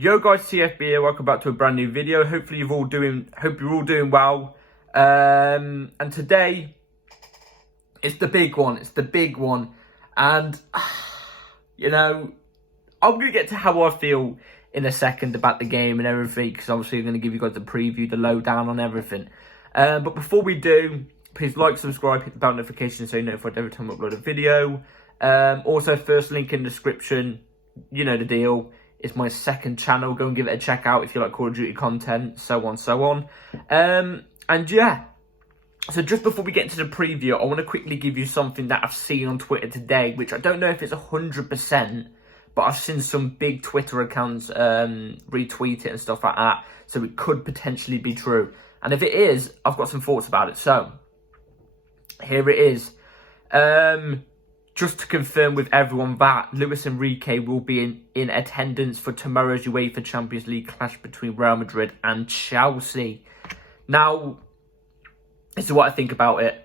Yo guys, CFB here. Welcome back to a brand new video. Hopefully you're all doing well. And today it's the big one. It's the big one. And you know, I'm gonna get to how I feel in a second about the game and everything, because obviously I'm gonna give you guys the preview, the lowdown on everything. But before we do, please like, subscribe, hit the bell notification so you're notified every time I upload a video. Also, first link in the description. You know the deal. It's my second channel. Go and give it a check out if you like Call of Duty content, so on, so on. And yeah, so just before we get into the preview, I want to quickly give you something that I've seen on Twitter today, which I don't know if it's 100%, but I've seen some big Twitter accounts retweet it and stuff like that, so it could potentially be true. And if it is, I've got some thoughts about it. So, here it is. Just to confirm with everyone that Luis Enrique will be in attendance for tomorrow's UEFA Champions League clash between Real Madrid and Chelsea. Now, this is what I think about it.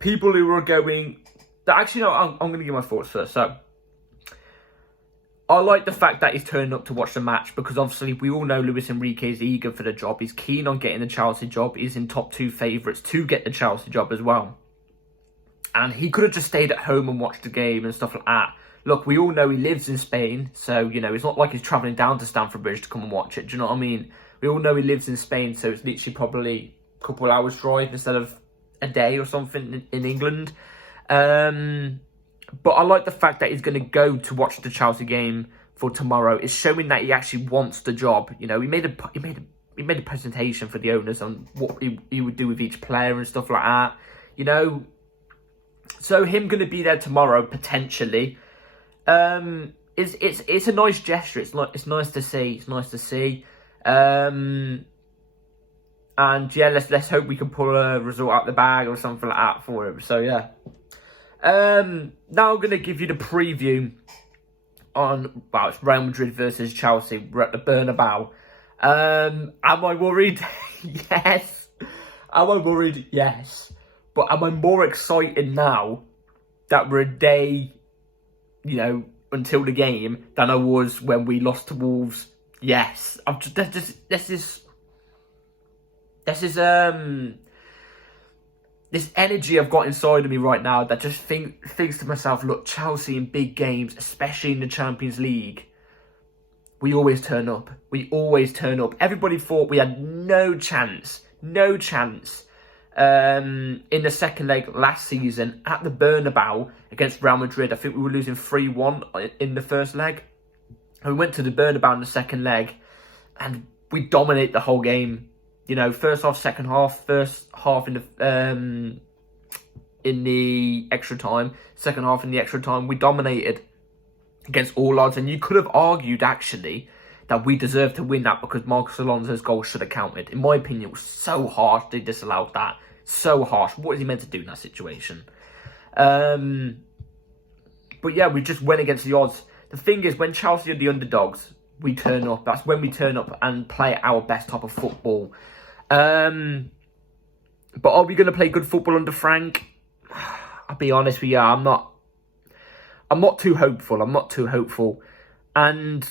People who are going... Actually, no, I'm going to give my thoughts first. So, I like the fact that he's turning up to watch the match, because obviously we all know Luis Enrique is eager for the job. He's keen on getting the Chelsea job. He's in top 2 favourites to get the Chelsea job as well. And he could have just stayed at home and watched the game and stuff like that. Look, we all know he lives in Spain, so, you know, it's not like he's travelling down to Stamford Bridge to come and watch it. Do you know what I mean? We all know he lives in Spain, so it's literally probably a couple of hours drive instead of a day or something in England. But I like the fact that he's going to go to watch the Chelsea game for tomorrow. It's showing that he actually wants the job. You know, he made a presentation for the owners on what he would do with each player and stuff like that. You know. So him going to be there tomorrow potentially, it's a nice gesture. It's nice to see. It's nice to see. And yeah, let's hope we can pull a result out the bag or something like that for him. So yeah. Now I'm going to give you the preview on, well, it's Real Madrid versus Chelsea. We're at the Bernabéu. Am I worried? Yes. Am I worried? Yes. But am I more excited now that we're a day, you know, until the game than I was when we lost to Wolves? Yes. This energy I've got inside of me right now that just thinks to myself, look, Chelsea in big games, especially in the Champions League, we always turn up. We always turn up. Everybody thought we had no chance. In the second leg last season at the Bernabéu against Real Madrid. I think we were losing 3-1 in the first leg. And we went to the Bernabéu in the second leg and we dominate the whole game. You know, first half, second half, first half in the extra time, second half in the extra time, we dominated against all odds. And you could have argued, actually, that we deserved to win that because Marcos Alonso's goal should have counted. In my opinion, it was so harsh they disallowed that. So harsh. What is he meant to do in that situation? But yeah, we just went against the odds. The thing is, when Chelsea are the underdogs, we turn up. That's when we turn up and play our best type of football. But are we going to play good football under Frank? I'll be honest with you, I'm not too hopeful. And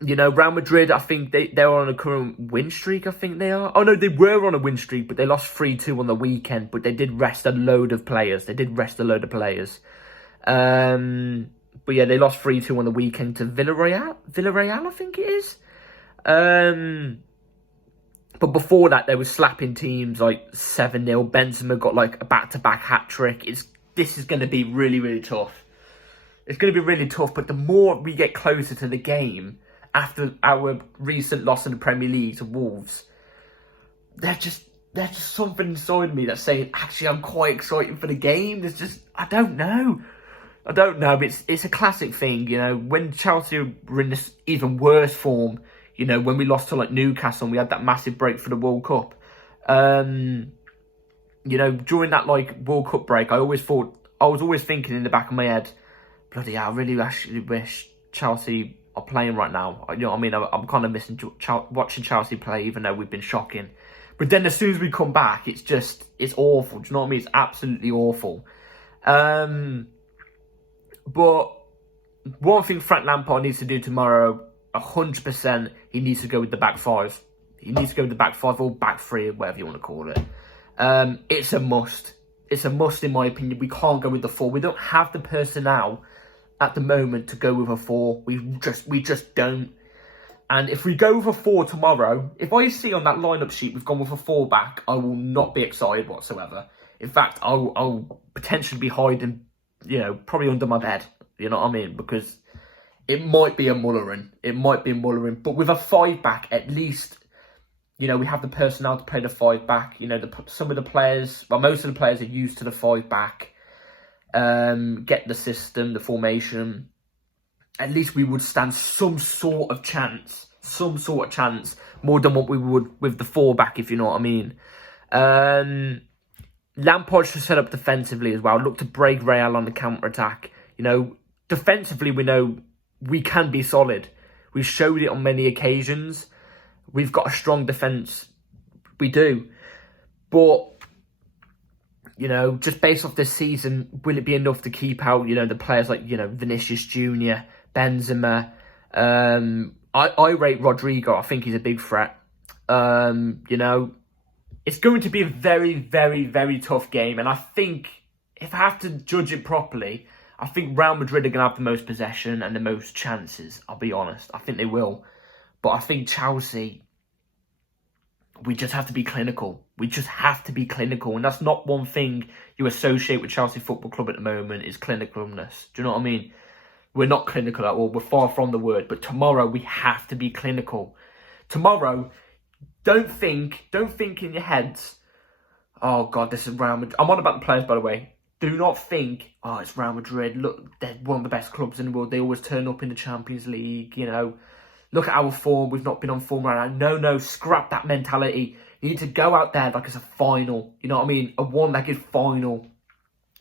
you know, Real Madrid, I think they're on a current win streak, I think they are. Oh, no, they were on a win streak, but they lost 3-2 on the weekend. But they did rest a load of players. But yeah, they lost 3-2 on the weekend to Villarreal, I think it is. But before that, they were slapping teams like 7-0. Benzema got like a back-to-back hat-trick. This is going to be really, really tough. It's going to be really tough. But the more we get closer to the game, after our recent loss in the Premier League to Wolves, there's just something inside me that's saying, actually, I'm quite excited for the game. There's just, I don't know. But it's a classic thing, you know, when Chelsea were in this even worse form, you know, when we lost to like Newcastle and we had that massive break for the World Cup. You know, during that like World Cup break, I was always thinking in the back of my head, bloody hell, I really actually wish Chelsea are playing right now. You know what I mean? I'm kind of missing watching Chelsea play, even though we've been shocking. But then as soon as we come back, it's awful. Do you know what I mean? It's absolutely awful. But one thing Frank Lampard needs to do tomorrow 100%, he needs to go with the back five. He needs to go with the back five or back three, whatever you want to call it. It's a must. It's a must, in my opinion. We can't go with the 4. We don't have the personnel at the moment to go with a 4. We just don't. And if we go with a 4 tomorrow, if I see on that lineup sheet we've gone with a 4 back, I will not be excited whatsoever. In fact, I'll potentially be hiding, probably under my bed. You know what I mean? Because it might be a Mullerin. It might be a Mullerin. But with a 5 back, at least, we have the personnel to play the 5 back. Some of the players, well, most of the players are used to the 5 back. Get the system, the formation. At least we would stand some sort of chance, more than what we would with the 4 back, if you know what I mean. Lampard should set up defensively as well. Look to break Real on the counter-attack. Defensively, we know we can be solid. We've showed it on many occasions. We've got a strong defence. We do. But, just based off this season, will it be enough to keep out, the players like, Vinicius Jr., Benzema? I rate Rodrigo. I think he's a big threat. It's going to be a very, very, very tough game. And I think, if I have to judge it properly, I think Real Madrid are going to have the most possession and the most chances. I'll be honest. I think they will. But I think Chelsea, we just have to be clinical. We just have to be clinical. And that's not one thing you associate with Chelsea Football Club at the moment, is clinicalness. Do you know what I mean? We're not clinical at all. We're far from the word. But tomorrow, we have to be clinical. Tomorrow, don't think in your heads, oh, God, this is Real Madrid. I'm on about the players, by the way. Do not think, oh, it's Real Madrid. Look, they're one of the best clubs in the world. They always turn up in the Champions League, Look at our form. We've not been on form right now. No, scrap that mentality. You need to go out there like it's a final. You know what I mean? A one-legged final.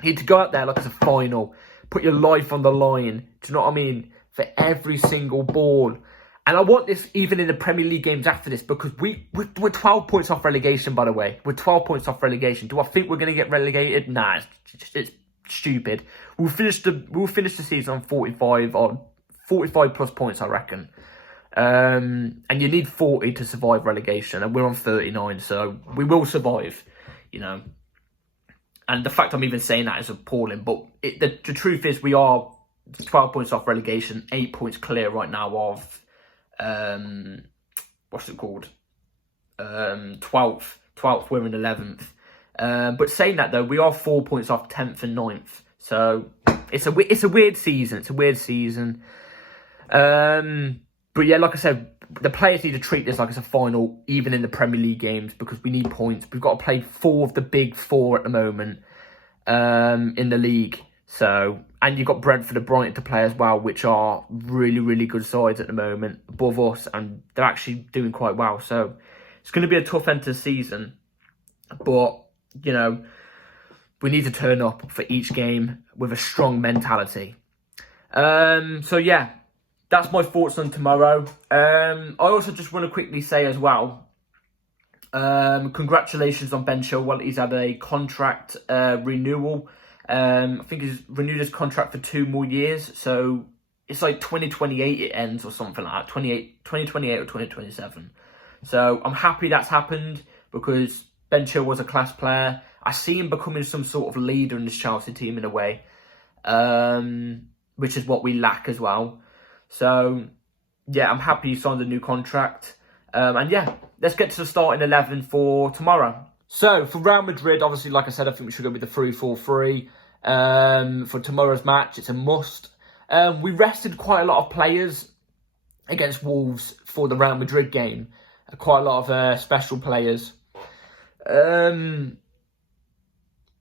You need to go out there like it's a final. Put your life on the line. Do you know what I mean? For every single ball. And I want this even in the Premier League games after this, because we're 12 points off relegation, by the way. We're 12 points off relegation. Do I think we're going to get relegated? Nah, it's stupid. We'll finish the season on 45 plus points, I reckon. And you need 40 to survive relegation, and we're on 39, so we will survive, And the fact I'm even saying that is appalling, but the truth is we are 12 points off relegation, 8 points clear right now of, what's it called? 12th, we're in 11th. But saying that though, we are 4 points off 10th and 9th, so it's a weird season. But yeah, like I said, the players need to treat this like it's a final, even in the Premier League games, because we need points. We've got to play 4 of the big 4 at the moment in the league. So, and you've got Brentford and Brighton to play as well, which are really, really good sides at the moment, above us, and they're actually doing quite well. So, it's going to be a tough end to the season. But, we need to turn up for each game with a strong mentality. So, yeah. That's my thoughts on tomorrow. I also just want to quickly say as well, congratulations on Ben Chilwell. He's had a contract renewal. I think he's renewed his contract for 2 more years. So it's like 2028 it ends or something like that. 2028 or 2027. So I'm happy that's happened, because Ben Chilwell's a class player. I see him becoming some sort of leader in this Chelsea team in a way, which is what we lack as well. So, yeah, I'm happy he signed a new contract. And yeah, let's get to the starting 11 for tomorrow. So, for Real Madrid, obviously, like I said, I think we should go with the 3-4-3. For tomorrow's match, it's a must. We rested quite a lot of players against Wolves for the Real Madrid game. Quite a lot of special players.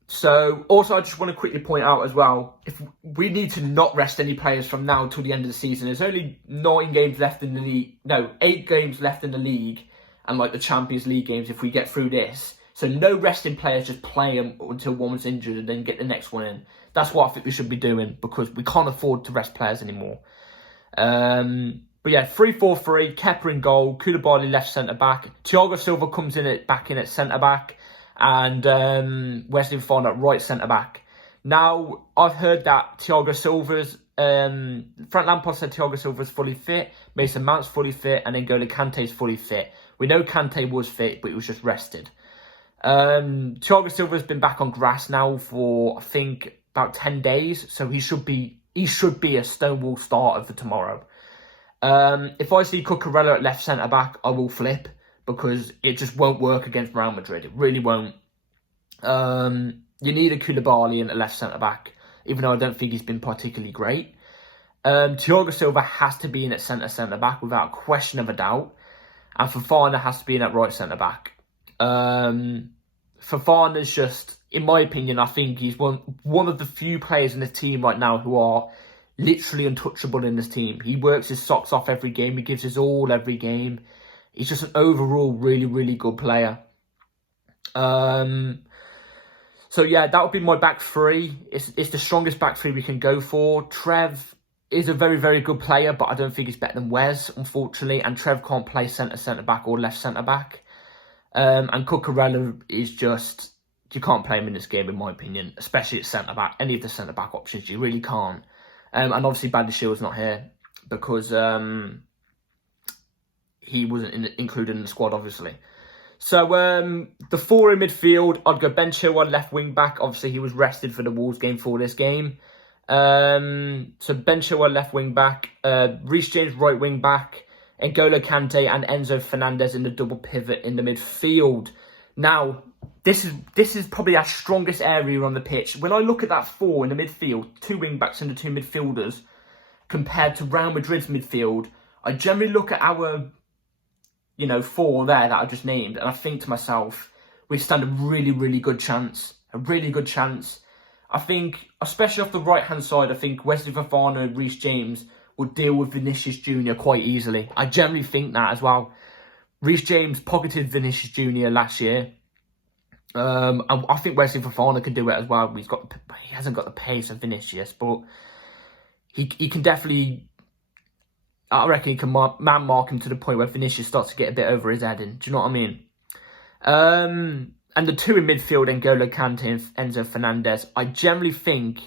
So, also, I just want to quickly point out as well, if we need to not rest any players from now till the end of the season. There's only 9 games left in the league. No, 8 games left in the league, and like the Champions League games if we get through this. So, no resting players, just play them until one's injured and then get the next one in. That's what I think we should be doing, because we can't afford to rest players anymore. But yeah, 3-4-3, Kepa in goal, Koulibaly left centre-back. Thiago Silva comes back in at centre-back. And Wesley Fofana at right centre-back. Now, I've heard that Thiago Silva's Frank Lampard said Thiago Silva's fully fit, Mason Mount's fully fit, and N'Golo Kante's fully fit. We know Kante was fit, but he was just rested. Thiago Silva's been back on grass now for, I think, about 10 days, so he should be a stonewall starter for tomorrow. If I see Cucurella at left centre-back, I will flip, because it just won't work against Real Madrid. It really won't. You need a Koulibaly in at left centre-back, even though I don't think he's been particularly great. Thiago Silva has to be in at centre-back without a question of a doubt. And Fofana has to be in at right centre-back. Fofana's just, in my opinion, I think he's one of the few players in the team right now who are literally untouchable in this team. He works his socks off every game. He gives his all every game. He's just an overall really, really good player. So yeah, that would be my back three. It's the strongest back three we can go for. Trev is a very, very good player, but I don't think he's better than Wes, unfortunately. And Trev can't play centre-back or left centre-back. And Cucurella is just, you can't play him in this game, in my opinion, especially at centre-back. Any of the centre-back options, you really can't. And obviously, Badiashil's not here because he wasn't included in the squad, obviously. So, the four in midfield, I'd go Ben Chilwell left wing-back. Obviously, he was rested for the Wolves game for this game. So, Ben Chilwell left wing-back. Reece James right wing-back. N'Golo Kante and Enzo Fernandez in the double pivot in the midfield. Now, this is probably our strongest area on the pitch. When I look at that four in the midfield, two wing-backs and the two midfielders, compared to Real Madrid's midfield, I generally look at our, four there that I just named, and I think to myself, we stand a really, really good chance. A really good chance. I think, especially off the right-hand side, I think Wesley Fofana and Reece James would deal with Vinicius Jr. quite easily. I generally think that as well. Reece James pocketed Vinicius Jr. last year. I think Wesley Fofana can do it as well. He hasn't got the pace of Vinicius, but he can definitely, I reckon he can man mark him to the point where Vinicius starts to get a bit over his head in. Do you know what I mean? And the two in midfield, N'Golo Kante and Enzo Fernandez, I generally think,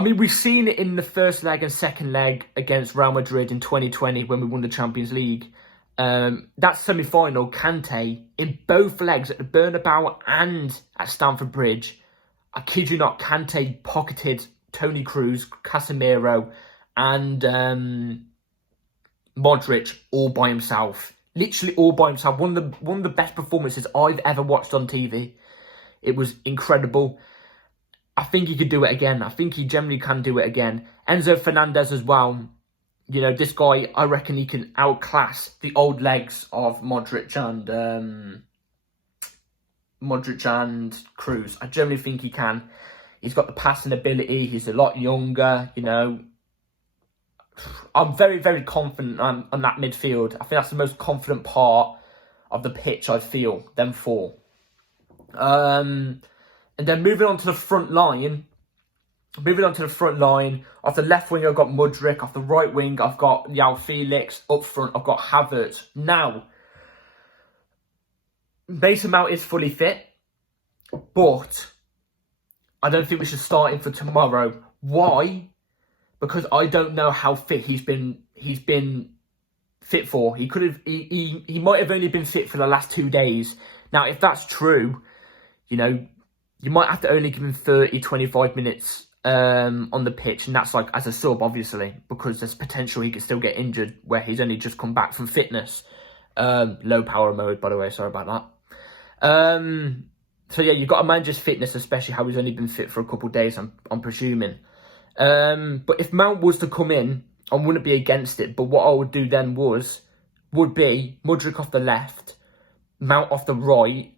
we've seen it in the first leg and second leg against Real Madrid in 2020 when we won the Champions League. That semi-final, Kante, in both legs at the Bernabéu and at Stamford Bridge, I kid you not, Kante pocketed Toni Kroos, Casemiro and Modric all by himself. Literally all by himself. One of the best performances I've ever watched on TV. It was incredible. I think he could do it again. I think he generally can do it again. Enzo Fernandez as well. This guy, I reckon he can outclass the old legs of Modric and Kroos. I generally think he can. He's got the passing ability. He's a lot younger, I'm very, very confident on that midfield. I think that's the most confident part of the pitch, I feel, them four. And then moving on to the front line. Off the left wing, I've got Mudryk. Off the right wing, I've got João Felix. Up front, I've got Havertz. Now, Mason Mount is fully fit, but I don't think we should start him for tomorrow. Why? Because I don't know how fit he's been fit for. He might have only been fit for the last 2 days. Now, if that's true, you might have to only give him 30, 25 minutes on the pitch, and that's like as a sub, obviously, because there's potential he could still get injured where he's only just come back from fitness. Low power mode, by the way, sorry about that. So yeah, you've got to manage his fitness, especially how he's only been fit for a couple of days, I'm presuming. But if Mount was to come in, I wouldn't be against it, but what I would do then would be Mudryk off the left, Mount off the right,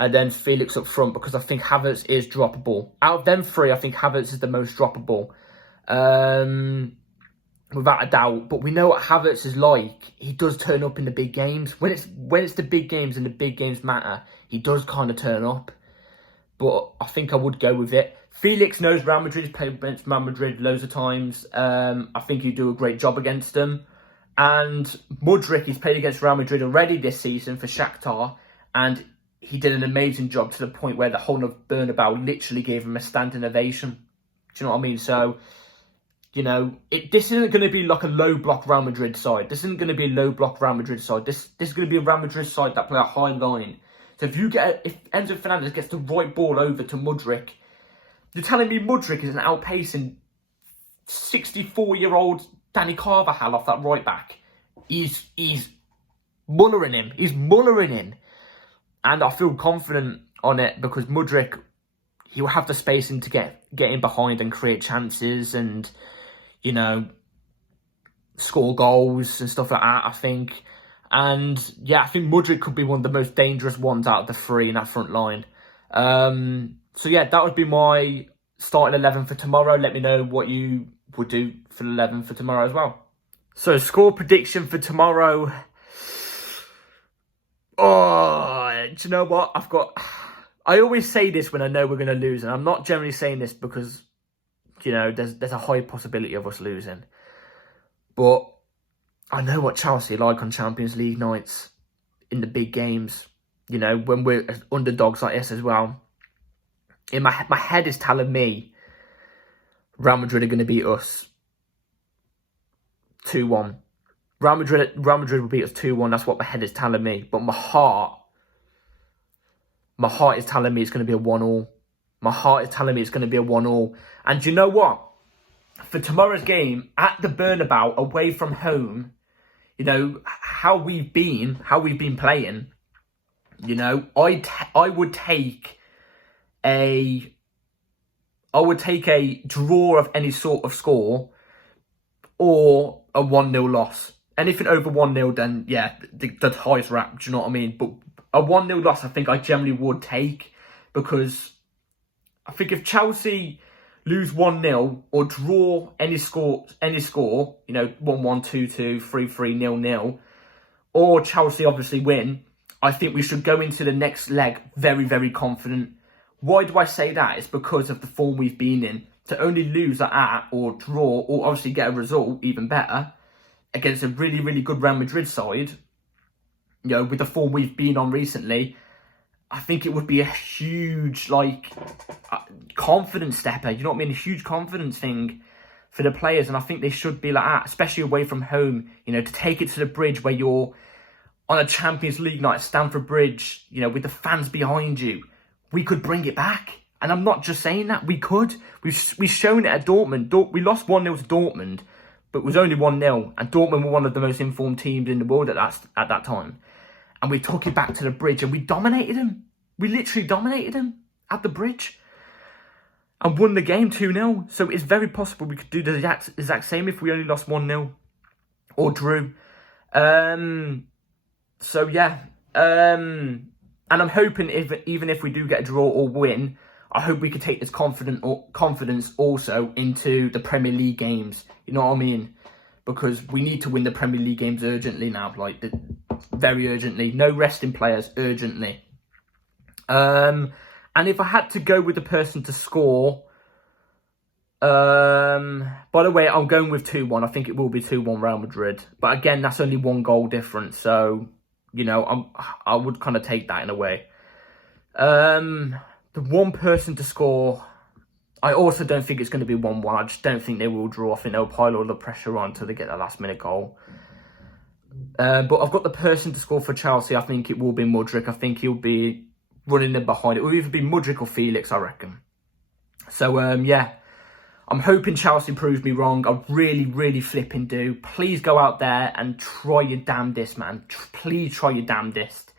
and then Felix up front, because I think Havertz is droppable. Out of them three, I think Havertz is the most droppable, without a doubt. But we know what Havertz is like. He does turn up in the big games. When it's the big games and the big games matter, he does kind of turn up. But I think I would go with it. Felix knows Real Madrid. He's played against Real Madrid loads of times. I think he'd do a great job against them. And Mudryk, he's played against Real Madrid already this season for Shakhtar, and he did an amazing job to the point where the whole of Bernabéu literally gave him a standing ovation. Do you know what I mean? So You know, this isn't going to be like a low block Real Madrid side. This isn't going to be a low block Real Madrid side. This is going to be a Real Madrid side that play a high line. So if Enzo Fernandez gets the right ball over to Mudryk, you're telling me Mudryk isn't outpacing 64-year-old Danny Carvajal off that right back? He's mullering him. He's mullering him. And I feel confident on it because Mudryk, he will have the spacing to get in behind and create chances and, you know, score goals and stuff like that, I think. And, yeah, I think Mudryk could be one of the most dangerous ones out of the three in that front line. So, yeah, that would be my starting 11 for tomorrow. Let me know what you would do for the 11 for tomorrow as well. So, score prediction for tomorrow. Oh, do you know what? I always say this when I know we're going to lose. And I'm not generally saying this because, you know, there's a high possibility of us losing. But I know what Chelsea are like on Champions League nights in the big games. You know, when we're underdogs like this as well. In my head is telling me Real Madrid are going to beat us 2-1. Real Madrid will beat us 2-1. That's what my head is telling me. But my heart is telling me it's going to be a 1-1. My heart is telling me it's going to be a 1-1. And do you know what? For tomorrow's game at the Bernabéu, away from home, you know how we've been playing. You know, I would take a draw of any sort of score or a 1-0 loss. Anything over 1-0, then yeah, the highest rap. Do you know what I mean? But a 1-0 loss, I think I generally would take, because I think if Chelsea lose 1-0 or draw any score, you know, 1-1, 2-2, 3-3, 0-0, or Chelsea obviously win, I think we should go into the next leg very, very confident. Why do I say that? It's because of the form we've been in. To only lose at or draw, or obviously get a result, even better, against a really, really good Real Madrid side, you know, with the form we've been on recently, I think it would be a huge, like, confidence stepper. You know what I mean? A huge confidence thing for the players. And I think they should be like that, especially away from home, you know, to take it to the bridge where you're on a Champions League night at Stamford Bridge, you know, with the fans behind you. We could bring it back. And I'm not just saying that. We could. We've shown it at Dortmund. We lost 1-0 to Dortmund, but it was only 1-0. And Dortmund were one of the most informed teams in the world at that time. And we took it back to the bridge and we dominated them. We literally dominated them at the bridge. And won the game 2-0. So it's very possible we could do the exact same if we only lost 1-0. Or drew. So yeah. And I'm hoping even if we do get a draw or win, I hope we could take this confidence also into the Premier League games. You know what I mean? Because we need to win the Premier League games urgently now. Like, very urgently. No resting players, urgently. And if I had to go with the person to score, by the way, I'm going with 2-1. I think it will be 2-1 Real Madrid. But again, that's only one goal difference. So, you know, I would kind of take that in a way. The one person to score, I also don't think it's going to be 1-1. I just don't think they will draw. I think they'll pile all the pressure on until they get that last minute goal. But I've got the person to score for Chelsea. I think it will be Mudryk. I think he'll be running in behind. It will either be Mudryk or Felix, I reckon. So, yeah. I'm hoping Chelsea proves me wrong. I really, really flipping do. Please go out there and try your damnedest, man. Please try your damnedest.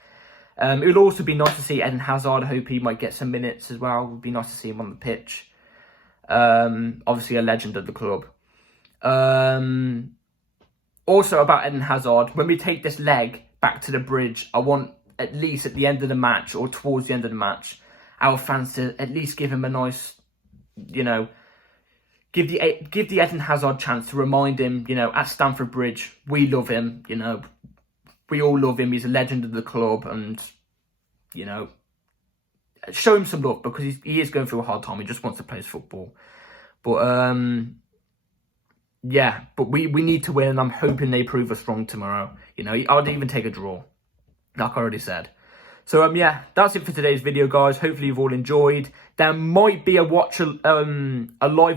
It would also be nice to see Eden Hazard. I hope he might get some minutes as well. It would be nice to see him on the pitch. Obviously a legend of the club. Also about Eden Hazard, when we take this leg back to the bridge, I want at least at the end of the match or towards the end of the match, our fans to at least give him a nice, you know, give the Eden Hazard chance to remind him, you know, at Stamford Bridge, we love him, you know, we all love him. He's a legend of the club, and, you know, show him some love because he is going through a hard time. He just wants to play his football. But, yeah, but we need to win, and I'm hoping they prove us wrong tomorrow. You know, I'd even take a draw, like I already said. So yeah, that's it for today's video, guys. Hopefully you've all enjoyed. There might be a live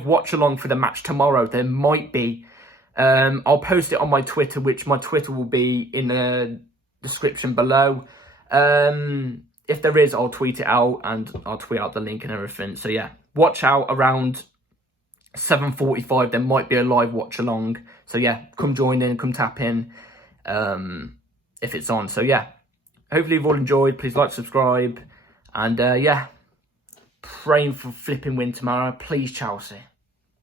watch along for the match tomorrow. There might be. I'll post it on my Twitter, which my Twitter will be in the description below. If there is, I'll tweet it out and I'll tweet out the link and everything. So yeah, watch out around 7:45. There might be a live watch along. So yeah, come join in, come tap in if it's on. So yeah, hopefully you've all enjoyed. Please like, subscribe, and yeah, praying for flipping win tomorrow. Please, Chelsea.